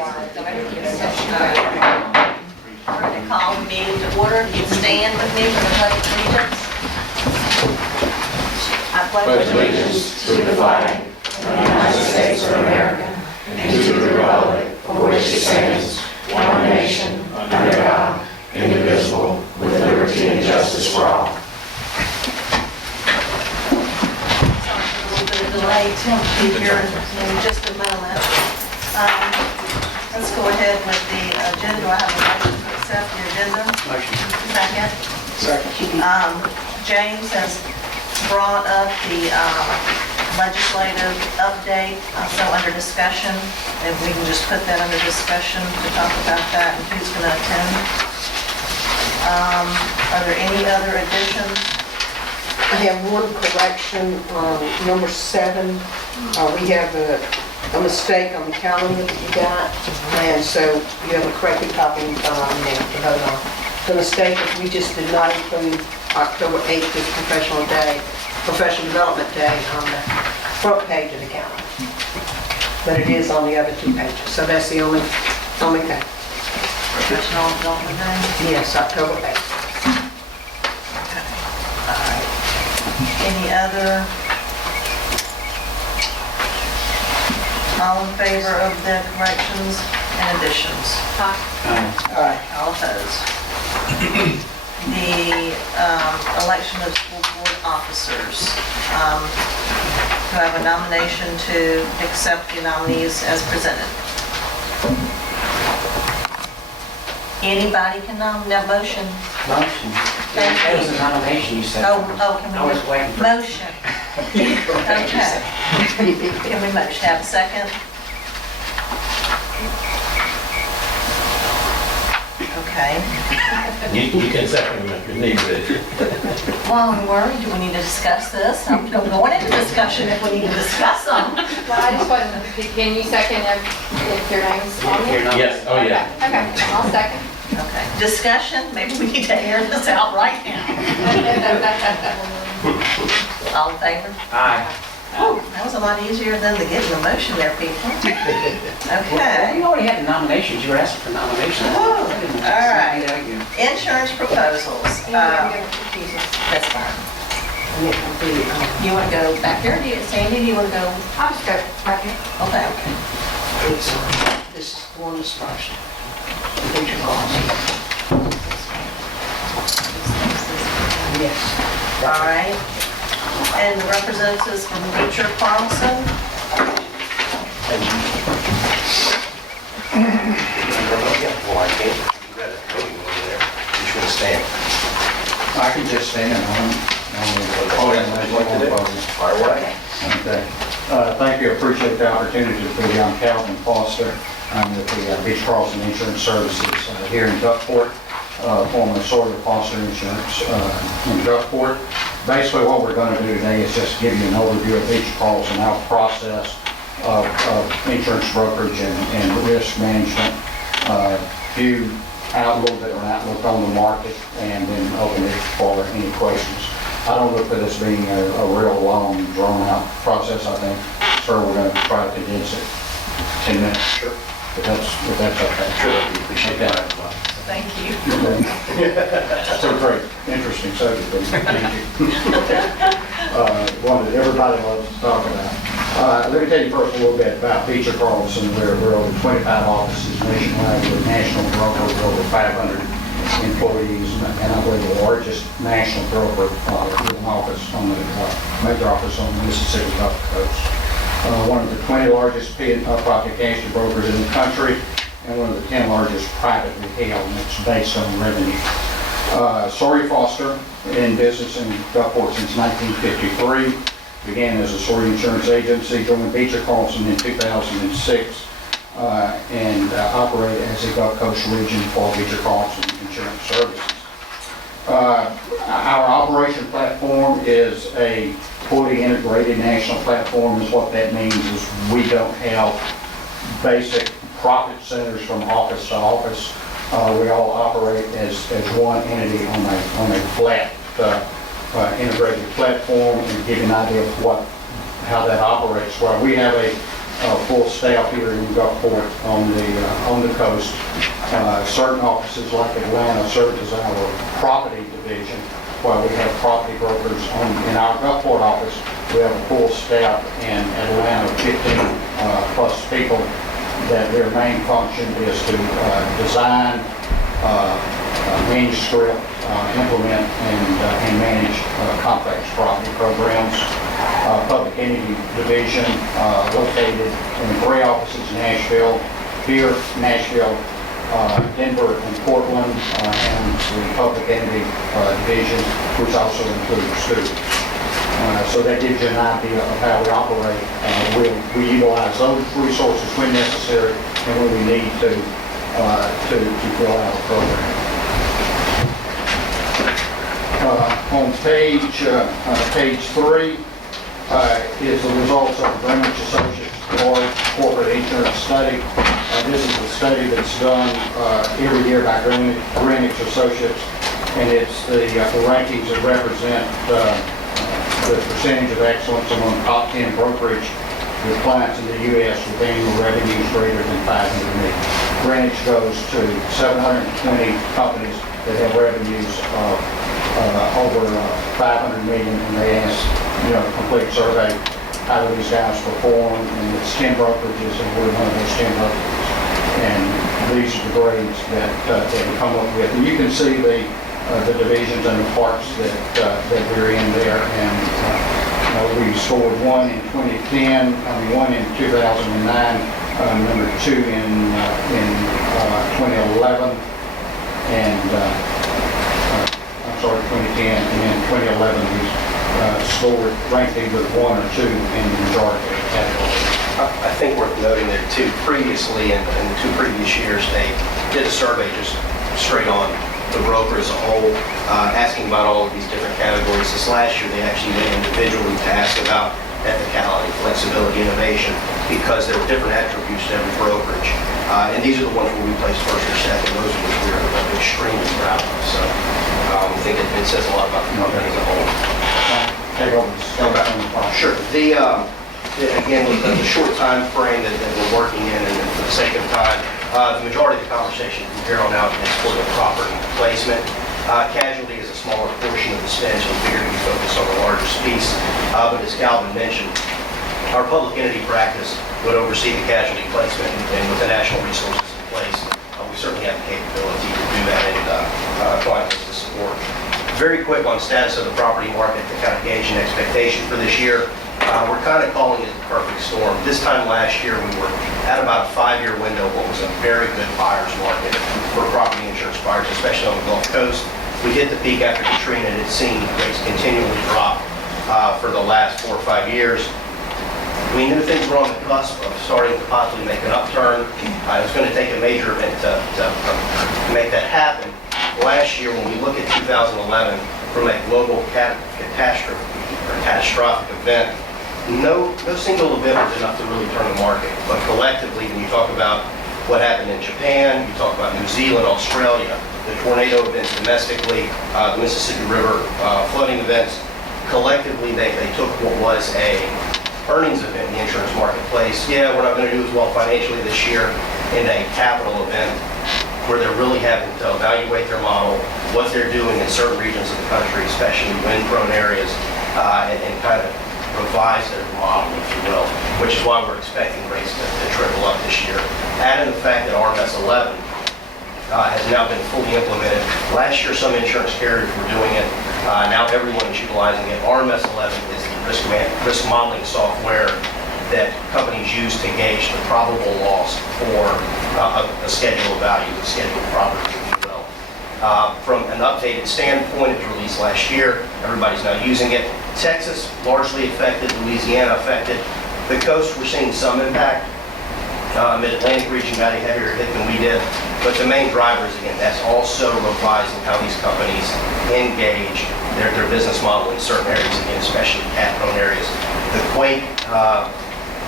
We're going to call the meeting to order. You stand with me for the pledge of allegiance. I pledge allegiance to the flag of the United States of America and to the republic for which it stands, one nation, under God, indivisible, with liberty and justice for all. Sorry for a little bit of delay. Tim will be here in just a moment. Let's go ahead with the agenda. Do I have a motion to accept the agenda? Motion. Second. Second. James has brought up the legislative update, so under discussion, if we can just put that under discussion to talk about that and who's going to attend. Are there any other additions? I have one correction on number 7. We have a mistake on the calendar that you got, and so you have a corrected copy in front of you to vote on. The mistake is we just did not include October 8th as Professional Development Day on the front page of the calendar. But it is on the other 2 pages, so that's the only thing. Professional Development Day? Yes, October 8th. Okay. All right. Any other? All in favor of the corrections and additions? Aye. All opposed? The election of school board officers. Do I have a nomination to accept the nominees as presented? Anybody can nominate, motion? Motion. Thank That was you. a nomination you said. Can we? I was waiting for. Motion. Okay. Can we motion, have a second? Okay. You can second them if you need to. Well, I'm worried, do we need to discuss this? I'm going into discussion if we need to discuss them. Well, I just wasn't, can you second if your name's on You're it? not- Yes, oh yeah. Okay, I'll second. Okay, discussion, maybe we need to air this out right now. All in favor? Aye. Oh, that was a lot easier than the getting the motion there, people. Well, Okay. you already had the nominations. You were asking for nominations. Oh, all right. Yeah, you- Insurance proposals. That's fine. And it will be, You want to go back there? Sandy, do you want to go? I'll just go right here. Okay. it's, this is one is first. Future costs. Yes. All right. And the representatives from Beecher Carlson. I can just stand on Okay. Thank you. I appreciate the opportunity to be on. Calvin Foster. I'm with the Beach Carlson Insurance Services here in Duckport, formerly Sawyer Foster Insurance in Duckport. Basically, what we're going to do today is just give you an overview of Beach Carlson, our process of insurance brokerage and risk management, few outlook that are outlook on the market, and then open it for any questions. I don't look at this being a real long, drawn-out process. I think, sir, we're going to try to condense it 10 minutes. Sure. If that's okay. Sure. Appreciate that. Thank you. That's a great, interesting subject. Thank you. One that everybody loves to talk about. Let me tell you first a little bit about Beecher Carlson. We're over 25 offices nationwide. We're a national broker with over 500 employees, and I believe the largest national broker with an office on the major office on the Mississippi Gulf Coast. One of the 20 largest property casualty brokers in the country, and one of the 10 largest privately held, and it's based on revenue. Sawyer Foster, in business in Gulfport since 1953, began as a Sawyer Insurance Agency, joined Beecher Carlson in 2006, and operated as a Gulf Coast region for Beecher Carlson Insurance Services. Our operation platform is a fully integrated national platform. Is what that means is we don't have basic profit centers from office to office. We all operate as one entity on a flat integrated platform, and give you an idea of how that operates. Well, we have a full staff here in Gulfport on the coast. Certain offices like Atlanta serve as our property division, while we have property brokers in our Gulfport office. We have a full staff in Atlanta, 15 plus people, that their main function is to design, manuscript, implement, and manage complex property programs. Public entity division located in 3 offices in Nashville, Denver, and Portland, and the public entity division, which also includes schools. So that gives you an idea of how we operate. We utilize those resources when necessary and when we need to fill out a program. On page 3 is the results of the Greenwich Associates Large Corporate Insurance Study. This is a study that's done every year by Greenwich Associates, and it's the rankings that represent the percentage of excellence among top 10 brokerage with clients in the U.S. with annual revenues greater than $500 million. Greenwich goes to 720 companies that have revenues of over $500 million, and they ask, a complete survey, how do these guys perform, and it's 10 brokerages, and we're one of those 10 brokerages. And these are the grades that we come up with. And you can see the divisions and the parts that we're in there. And we scored 1 in 2010, 1 in 2009, number 2 in 2011, and 2010, and in 2011 we scored, ranked either 1 or 2 in the majority of the categories. I think worth noting that too, previously, in the 2 previous years, they did a survey just straight on the broker as a whole, asking about all of these different categories. This last year, they actually went individually to ask about ethicality, flexibility, innovation, because there were different attributes to every brokerage. And these are the ones where we placed first or second. Those are which we're extremely proud of. So I think it says a lot about the company as a whole. Sure. Again, with the short time frame that we're working in, and for the sake of time, the majority of the conversation from here on out is for the property placement. Casualty is a smaller portion of the spend, so we figured we focus on the largest piece. But as Calvin mentioned, our public entity practice would oversee the casualty placement, and with the national resources in place, we certainly have the capability to do that and clients to support. Very quick on status of the property market to kind of gauge an expectation for this year. We're kind of calling it the perfect storm. This time last year, we were at about a 5-year window of what was a very good buyer's market for property insurance buyers, especially on the Gulf Coast. We hit the peak after Katrina, and it's seen rates continually drop for the last 4 or 5 years. We knew things were on the cusp of starting to possibly make an upturn. It was going to take a major event to make that happen. Last year, when we look at 2011, from a global catastrophic event, no single event was enough to really turn the market. But collectively, when you talk about what happened in Japan, you talk about New Zealand, Australia, the tornado events domestically, the Mississippi River flooding events, collectively they took what was a earnings event in the insurance marketplace. Yeah, we're not going to do as well financially this year in a capital event where they're really having to evaluate their model, what they're doing in certain regions of the country, especially wind-prone areas, and kind of revise their model, if you will, which is why we're expecting rates to trickle up this year. Add in the fact that RMS 11 has now been fully implemented. Last year, some insurance carriers were doing it. Now everyone is utilizing it. RMS 11 is the risk modeling software that companies use to gauge the probable loss for a schedule of value, a schedule of property, if you will. From an updated standpoint, it was released last year. Everybody's now using it. Texas, largely affected. Louisiana, affected. The coast, we're seeing some impact. Mid-Atlantic region got a heavier hit than we did. But the main drivers, again, that's also revising how these companies engage their business model in certain areas, again, especially cat-prone areas. The quake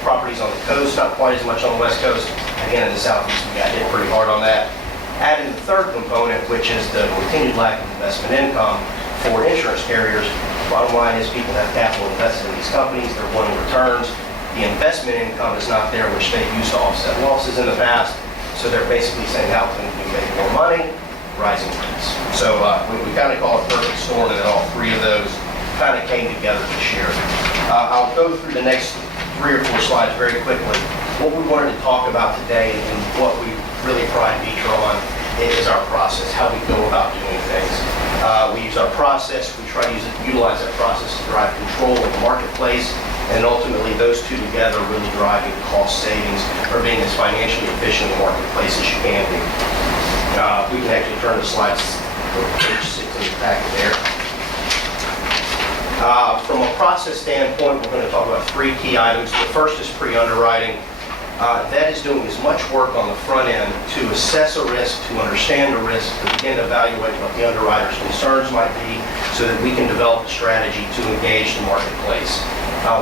properties on the coast, not quite as much on the west coast. Again, in the southeast, we got hit pretty hard on that. Add in the third component, which is the continued lack of investment income for insurance carriers. Bottom line is people have capital invested in these companies. They're wanting returns. The investment income is not there, which they've used to offset losses in the past. So they're basically saying, how can we make more money? Rising rates. So we kind of call it perfect storm, and then all three of those kind of came together this year. I'll go through the next 3 or 4 slides very quickly. What we wanted to talk about today and what we really pride Beecher on is our process, how we go about doing things. We use our process, we try to utilize that process to drive control of the marketplace, and ultimately those two together really driving cost savings or being as financially efficient in the marketplace as you can be. We can actually turn to slides, page 6 in the packet there. From a process standpoint, we're going to talk about 3 key items. The first is pre-underwriting. That is doing as much work on the front end to assess a risk, to understand the risk, to begin to evaluate what the underwriter's concerns might be so that we can develop a strategy to engage the marketplace.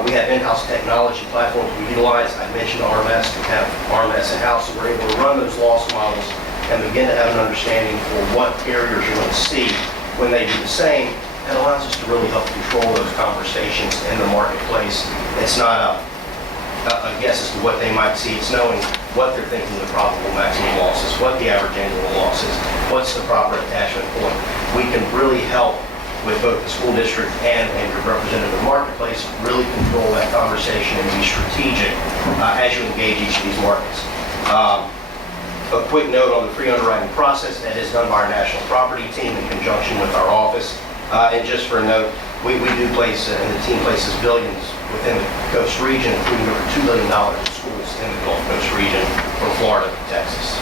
We have in-house technology platforms we utilize. I mentioned RMS. We have RMS in-house, so we're able to run those loss models and begin to have an understanding for what carriers are going to see when they do the same. It allows us to really help control those conversations in the marketplace. It's not a guess as to what they might see. It's knowing what they're thinking the probable maximum losses, what the average annual loss is, what's the proper attachment point. We can really help with both the school district and your representative in the marketplace really control that conversation and be strategic as you engage each of these markets. A quick note on the pre-underwriting process that is done by our national property team in conjunction with our office. And just for a note, we do place, and the team places billions within the Coast region, including over $2 billion in schools in the Gulf Coast region from Florida to Texas.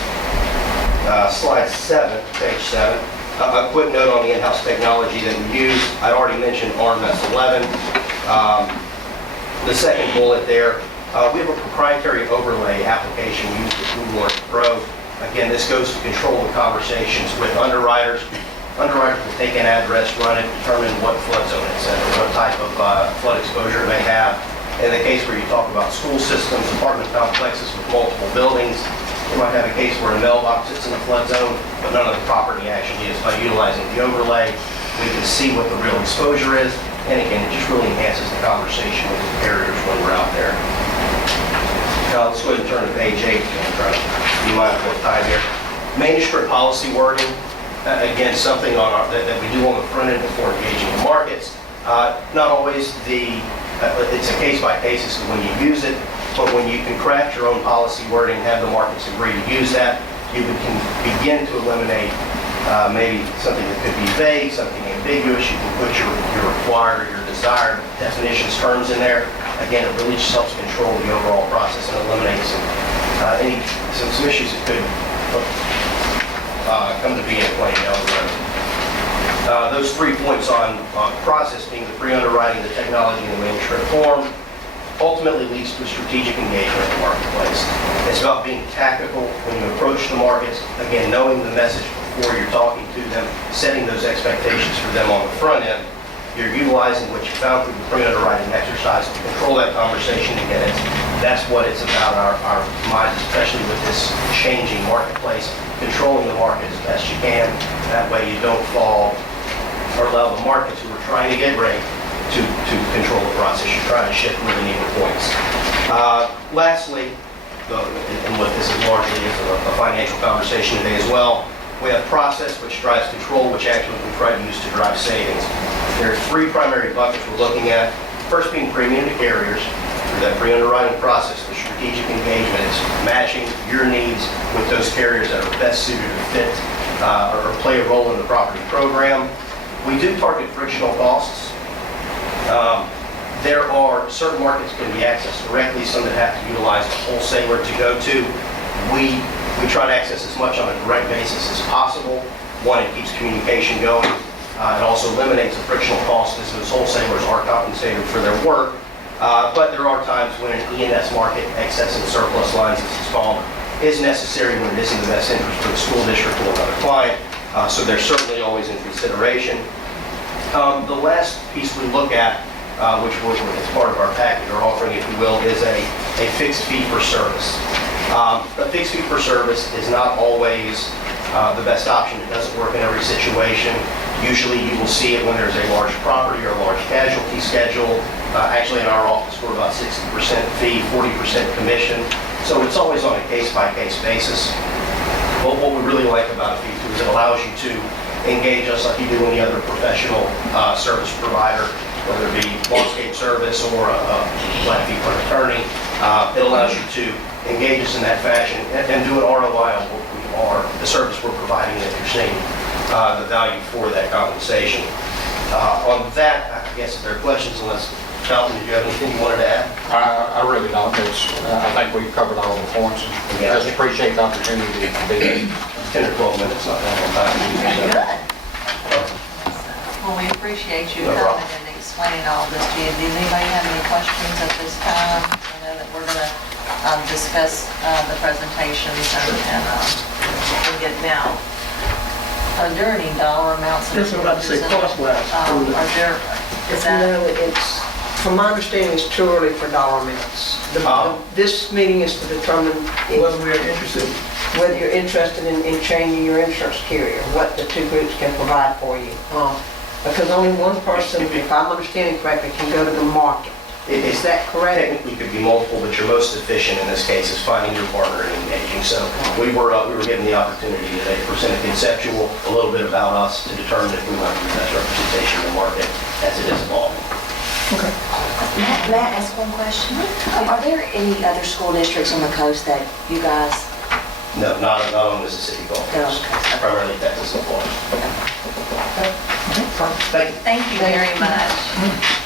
Slide 7, page 7. A quick note on the in-house technology that we use. I already mentioned RMS 11. The second bullet there, we have a proprietary overlay application used with Google Earth Pro. Again, this goes to control the conversations with underwriters. Underwriters will take an address, run it, determine what flood zone it's in, or what type of flood exposure it may have. In the case where you talk about school systems, apartment complexes with multiple buildings, you might have a case where a mailbox sits in a flood zone, but none of the property actually is. By utilizing the overlay, we can see what the real exposure is, and again, it just really enhances the conversation with the carriers when we're out there. Now, let's go ahead and turn to page 8. I'm trying to be mindful of time here. Manuscript policy wording. Again, something on that we do on the front end before engaging the markets. Not always it's a case by case as to when you use it, but when you can craft your own policy wording, have the markets agree to use that, you can begin to eliminate maybe something that could be vague, something ambiguous. You can put your required or your desired definitions, terms in there. Again, it really just helps control the overall process and eliminate some issues that could come to be in play down the road. Those 3 points on process being the pre-underwriting, the technology, and the manuscript form ultimately leads to a strategic engagement in the marketplace. It's about being tactical when you approach the markets, again, knowing the message before you're talking to them, setting those expectations for them on the front end. You're utilizing what you found through the pre-underwriting exercise to control that conversation again. That's what it's about in our minds, especially with this changing marketplace, controlling the market as best you can. That way you don't fall or allow the markets who are trying to get rate to control the process. You're trying to shift really needed points. Lastly, and what this is largely is a financial conversation today as well, we have process, which drives control, which actually we try to use to drive savings. There are 3 primary buckets we're looking at. First being premium to carriers. Through that pre-underwriting process, the strategic engagement is matching your needs with those carriers that are best suited to fit or play a role in the property program. We do target frictional costs. There are certain markets that can be accessed directly, some that have to utilize a wholesaler to go to. We try to access as much on a direct basis as possible. One, it keeps communication going. It also eliminates the frictional costs as those wholesalers are compensated for their work. But there are times when an E&S market, excess and surplus lines as it's called, is necessary when it is in the best interest for the school district or another client. So they're certainly always in consideration. The last piece we look at, which is part of our package or offering, if you will, is a fixed fee for service. A fixed fee for service is not always the best option. It doesn't work in every situation. Usually you will see it when there's a large property or a large casualty schedule. Actually, in our office, we're about 60% fee, 40% commission. So it's always on a case-by-case basis. But what we really like about a fee too is it allows you to engage us like you do any other professional service provider, whether it be landscape service or a flat fee for an attorney. It allows you to engage us in that fashion and do it ROI on what we are, the service we're providing, that you're seeing the value for that compensation. On that, I guess if there are questions, unless, Calvin, did you have anything you wanted to add? I really don't. I think we've covered all the points. Yeah. Just appreciate the opportunity to be here. 10 or 12 minutes, not that long time. Good. Well, we appreciate you No problem. coming and explaining all this to you. Does anybody have any questions at this time? I know that we're going to discuss the presentations and get now. Are there any dollar amounts? That's what I'm about to say, cost-wise. Are there, is that? No, it's, from my understanding, it's too early for dollar amounts. This meeting is to determine Whether we are interested. whether you're interested in changing your insurance carrier, what the two groups can provide for you. Because only one person, if I'm understanding correctly, can go to the market. Is that correct? Technically, could be multiple, but your most efficient in this case is finding your partner and engaging. So we were given the opportunity today to present a conceptual, a little bit about us to determine if we want to do best representation in the market as it is evolving. May I ask one question? Are there any other school districts on the coast that you guys, No, not on Mississippi Gulf Coast, primarily Texas and Florida. Thank you. Thank you very much.